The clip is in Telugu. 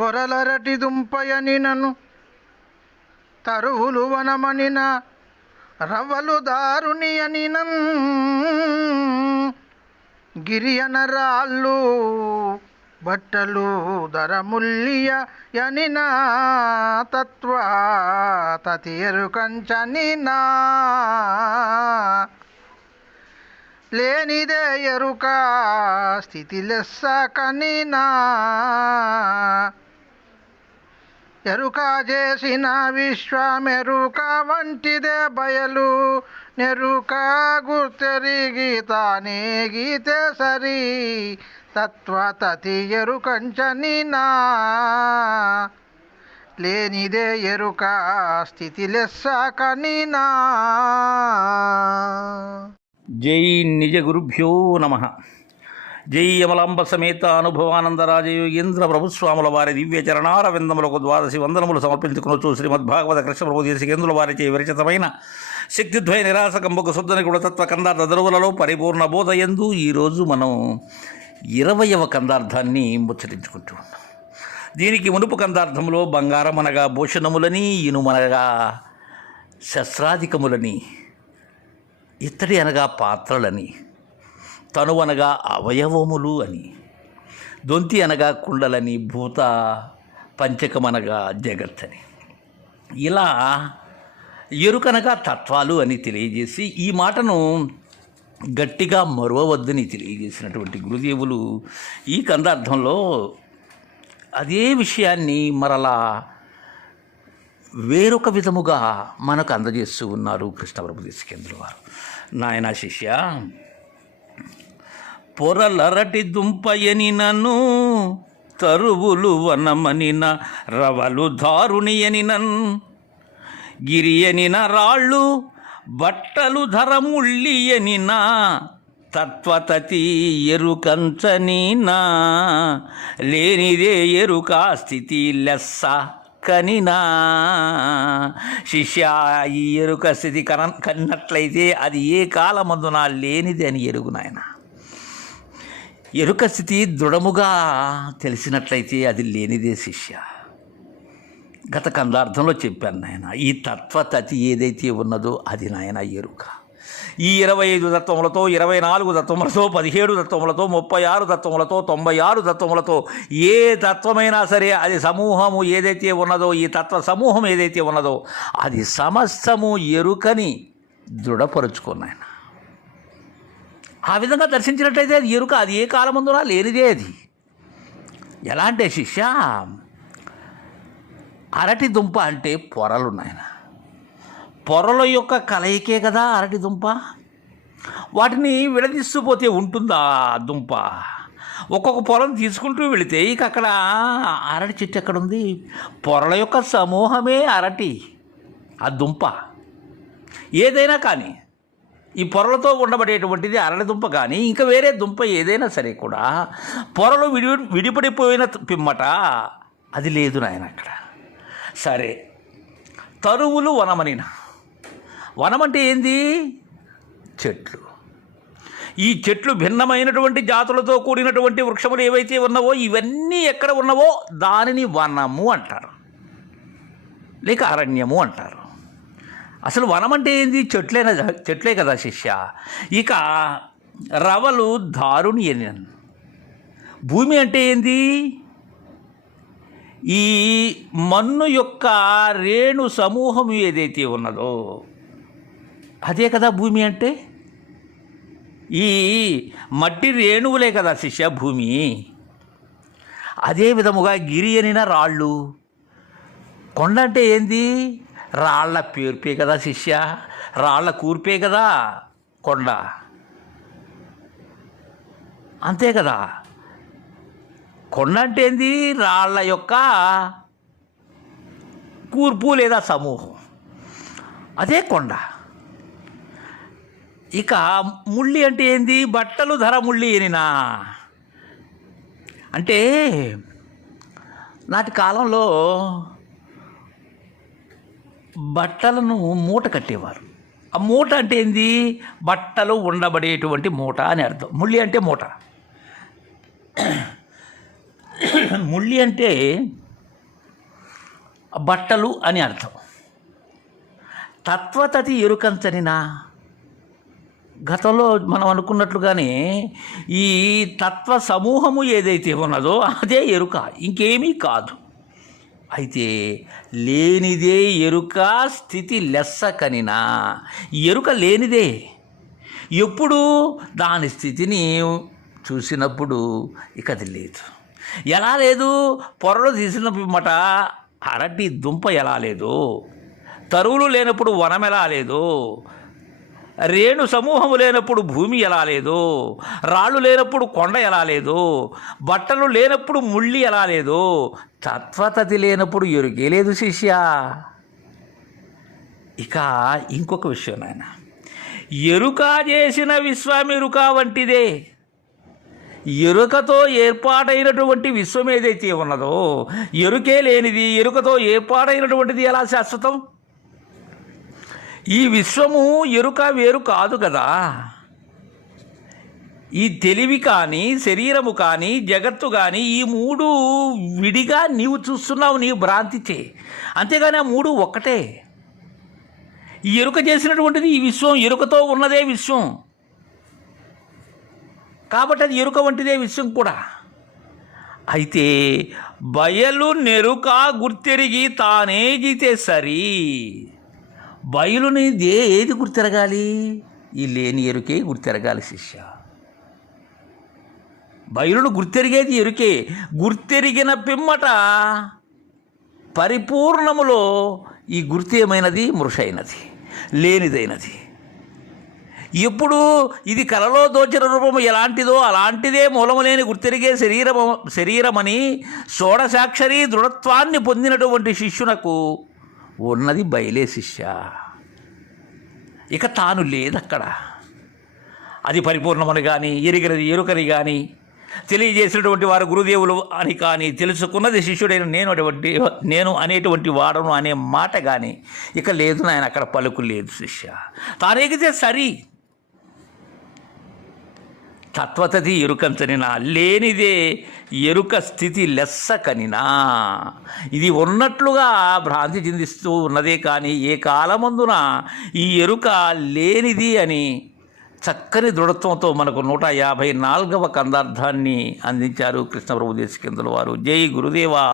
పొరలరటి దుంపయని నన్ను తరువులు వనమనిన రవ్వలు దారుని అని గిరియన రాళ్ళు బట్టలు ధరముల్లియ యనినా తత్వ తతియరు కంచనినా లేనిదే ఎరుక స్థితి లెస్స కనినా ఎరుక చేసిన విశ్వమెరుక వంటిదే బయలు. నెరుక గుర్తెరిగి తానే గీతే సరి. తత్వతతి ఎరుకంచనినా లేనిదే ఎరుక స్థితి లెస్స కనినా జై నిజ గురుభ్యో నమ. జై అమలాంబ సమేత అనుభవానందరాజయోగేంద్ర ప్రభుస్వాముల వారి దివ్య చరణార విందములకు ద్వాదశి వందనములు సమర్పించుకునొచ్చు శ్రీమద్భాగవత కృష్ణప్రభు దేశికేంద్రుల వారిచే విరచితమైన శక్తిద్వయ నిరాసకంబకు శుద్ధని గుణతత్వ కందార్థ దరువులలో పరిపూర్ణ బోధయందు ఈరోజు మనం ఇరవయవ కందార్థాన్ని ముచ్చటించుకుంటూ ఉన్నాం. దీనికి మునుపు కందార్థంలో బంగారం అనగా భూషణములని ఇనుమనగా శస్త్రాధికములని ఇత్తడి అనగా పాత్రలని తను అనగా అవయవములు అని. దొంతి అనగా కుండలని భూత పంచకమనగా జగత్ అని ఇలా ఎరుకనగా తత్వాలు అని తెలియజేసి ఈ మాటను గట్టిగా మరువవద్దని తెలియజేసినటువంటి గురుదేవులు ఈ కందార్థంలో అదే విషయాన్ని మరలా వేరొక విధముగా మనకు అందజేస్తూ ఉన్నారు కృష్ణప్రభు తీసుకేంద్ర వారు నాయన శిష్య పొరలరటి దుంపయని నన్ను తరువులు వనమనిన రవలు దారుణియని నన్ గిరియనిన రాళ్ళు బట్టలు ధరముళ్ళియనిన తత్వతతి ఎరుకంచనినా లేనిదే ఎరుక స్థితి లెస్స కనినా శిష్య ఈ ఎరుక స్థితి కన కన్నట్లయితే అది ఏ కాలమందున లేనిది అని ఎరుగు నాయన. ఎరుక స్థితి దృఢముగా తెలిసినట్లయితే అది లేనిదే శిష్య. గత కందార్థంలో చెప్పాను నాయన ఈ తత్వతతి ఏదైతే ఉన్నదో అది నాయన ఎరుక. ఈ ఇరవై ఐదు తత్వములతో ఇరవై నాలుగు తత్వములతో పదిహేడు తత్వములతో ముప్పై ఆరు తత్వములతో తొంభై ఆరు తత్వములతో ఏ తత్వమైనా సరే అది సమూహము ఏదైతే ఉన్నదో ఈ తత్వ సమూహం ఏదైతే ఉన్నదో అది సమస్తము ఎరుకని దృఢపరుచుకున్నాయన ఆ విధంగా దర్శించినట్లయితే అది ఎరుక అది ఏ కాలమందునా లేనిదే అది. ఎలా అంటే శిష్య? అరటి దుంప అంటే పొరలు నాయన. పొరల యొక్క కలయికే కదా అరటి దుంప. వాటిని విడదీస్తూ పోతే ఉంటుందా దుంప? ఒక్కొక్క పొలం తీసుకుంటూ వెళితే ఇక అక్కడ అరటి చెట్టు ఎక్కడ ఉంది పొరల యొక్క సమూహమే అరటి ఆ దుంప. ఏదైనా కానీ ఈ పొరలతో ఉండబడేటువంటిది అరటి దుంప కానీ ఇంకా వేరే దుంప ఏదైనా సరే కూడా పొరలు విడి విడిపడిపోయిన పిమ్మట అది లేదు నాయన అక్కడ. సరే తరువులు వనమనిన. వనం అంటే ఏంది? చెట్లు. ఈ చెట్లు భిన్నమైనటువంటి జాతులతో కూడినటువంటి వృక్షములు ఏవైతే ఉన్నావో ఇవన్నీ ఎక్కడ ఉన్నవో దానిని వనము అంటారు. లేక అరణ్యము అంటారు. అసలు వనం అంటే ఏంది? చెట్లేనా చెట్లే కదా శిష్య. ఇక రవలు దారుని అని భూమి అంటే ఏంది? ఈ మన్ను యొక్క రేణు సమూహం ఏదైతే ఉన్నదో అదే కదా భూమి అంటే? ఈ మట్టి రేణువులే కదా శిష్య భూమి. అదే విధముగా గిరి అనిన రాళ్ళు. కొండ అంటే ఏంది? రాళ్ళ పేర్పే కదా శిష్య రాళ్ళ కూర్పే కదా కొండ. అంతే కదా. కొండ అంటే ఏంది? రాళ్ళ యొక్క కూర్పు లేదా సమూహం. అదే కొండ. ఇక ముళ్ళి అంటే ఏంది? బట్టలు ధర ముళ్ళి ఎనినా అంటే నాటి కాలంలో బట్టలను మూట కట్టేవారు. ఆ మూట అంటే ఏంది? బట్టలు ఉండబడేటువంటి మూట అని అర్థం. ముళ్ళి అంటే మూట. ముళ్ళి అంటే బట్టలు అని అర్థం. తత్వతతి ఎరుకంచనినా? గతంలో మనం అనుకున్నట్లుగానే ఈ తత్వ సమూహము ఏదైతే ఉన్నదో అదే ఎరుక. ఇంకేమీ కాదు. అయితే లేనిదే ఎరుక స్థితి లెస్స కనినా. ఎరుక లేనిదే. ఎప్పుడు దాని స్థితిని చూసినప్పుడు ఇక అది లేదు. ఎలా లేదు? పొరలు తీసిన పిమ్మట అరటి దుంప ఎలా లేదు? తరువులు లేనప్పుడు వనం ఎలా లేదు? రేణు సమూహము లేనప్పుడు భూమి ఎలా లేదు రాళ్ళు లేనప్పుడు కొండ ఎలా లేదు బట్టలు లేనప్పుడు ముళ్ళి ఎలా లేదు తత్వతతి లేనప్పుడు ఎరుగే లేదు శిష్య. ఇక ఇంకొక విషయం నాయన. ఎరుక చేసిన విశ్వమెరుక వంటిదే. ఎరుకతో ఏర్పాటైనటువంటి విశ్వం ఏదైతే ఉన్నదో ఎరుకే లేనిది ఎరుకతో ఏర్పాటైనటువంటిది ఎలా శాశ్వతం? ఈ విశ్వము ఎరుక వేరు కాదు కదా. ఈ తెలివి కానీ శరీరము కానీ జగత్తు కానీ ఈ మూడు విడిగా నీవు చూస్తున్నావు నీ భ్రాంతిచే అంతేగాని ఆ మూడు ఒక్కటే. ఈ ఎరుక చేసినటువంటిది ఈ విశ్వం ఎరుకతో ఉన్నదే విశ్వం. కాబట్టి అది ఎరుక వంటిదే విశ్వం కూడా. అయితే బయలు నెరుక గుర్తెరిగి తానేగితే సరి. బయలుని దే ఏది గుర్తెరగాలి? ఈ లేని ఎరుకే గుర్తెరగాలి శిష్య. బయలును గుర్తెరిగేది ఎరుకే. గుర్తెరిగిన పిమ్మట పరిపూర్ణములో ఈ గుర్తు ఏమైనది మృషైనది లేనిదైనది. ఎప్పుడు ఇది కలలో దోచిన రూపము ఎలాంటిదో అలాంటిదే మూలములేని గుర్తెరిగే శరీరము శరీరమని షోడశాక్షరి దృఢత్వాన్ని పొందినటువంటి శిష్యునకు ఉన్నది బయలే శిష్య. ఇక తాను లేదక్కడ. అది పరిపూర్ణమని కానీ ఎరిగినది ఎరుకని కానీ తెలియజేసినటువంటి వారు గురుదేవులు అని కానీ తెలుసుకున్నది శిష్యుడైన నేను అటువంటి నేను అనేటువంటి వాడను అనే మాట కానీ ఇక లేదు నాయన అక్కడ పలుకు లేదు శిష్య. తానేగితే సరి. తత్వతది ఎరుకంచనినా లేనిదే ఎరుక స్థితి లెస్సకనినా. ఇది ఉన్నట్లుగా భ్రాంతి చెందిస్తూ ఉన్నదే కానీ ఏ కాలమందున ఈ ఎరుక లేనిది అని చక్కని దృఢత్వంతో మనకు నూట యాభై నాలుగవ కందార్థాన్ని అందించారు కృష్ణప్రభు దేశకేంద్రుల వారు. జై గురుదేవా.